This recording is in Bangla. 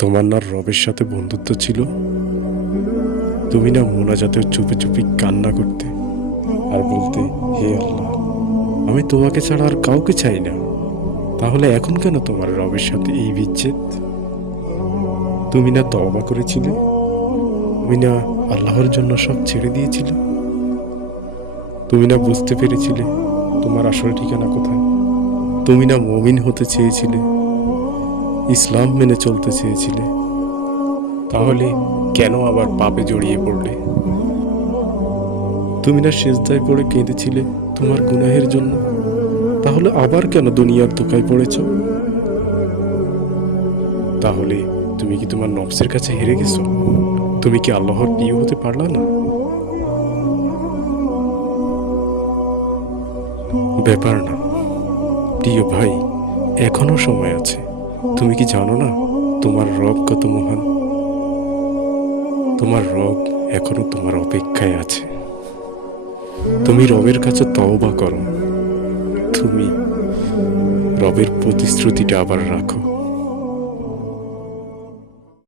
তোমার না রবের সাথে বন্ধুত্ব ছিল? তুমি না মোনাজাতে চুপি চুপি কান্না করতে আর বলতে, হে আল্লাহ, আমি তোমাকে ছাড়া আর কাউকে চাই না। তাহলে এখন কেন তোমার রবের সাথে এই বিচ্ছেদ? তুমি না তওবা করেছিলে? তুমি না আল্লাহর জন্য সব ছেড়ে দিয়েছিলে? তুমি না বুঝতে পেরেছিলে তোমার আসল ঠিকানা কোথায়? তুমি না মুমিন হতে চেয়েছিলে, ইসলাম মেনে চলতে চেয়েছিলে? তাহলে কেন আবার পাপে জড়িয়ে পড়লে? তুমি না সিজদায় পড়ে কেঁদেছিলে তোমার গুনাহের জন্য? তাহলে আবার কেন দুনিয়ার ধোঁকায় পড়েছ? তাহলে তুমি কি তোমার নফসের কাছে হেরে গেছো? তুমি কি আল্লাহর প্রিয় হতে পারলা না? ব্যাপার না প্রিয় ভাই, এখনো সময় আছে। তুমি কি জানো না তোমার রব কত মহান? তোমার রব এখনো তোমার অপেক্ষায় আছে। তুমি রবের কাছে তওবা করো। তুমি রবের প্রতিশ্রুতিটা আবার রাখো।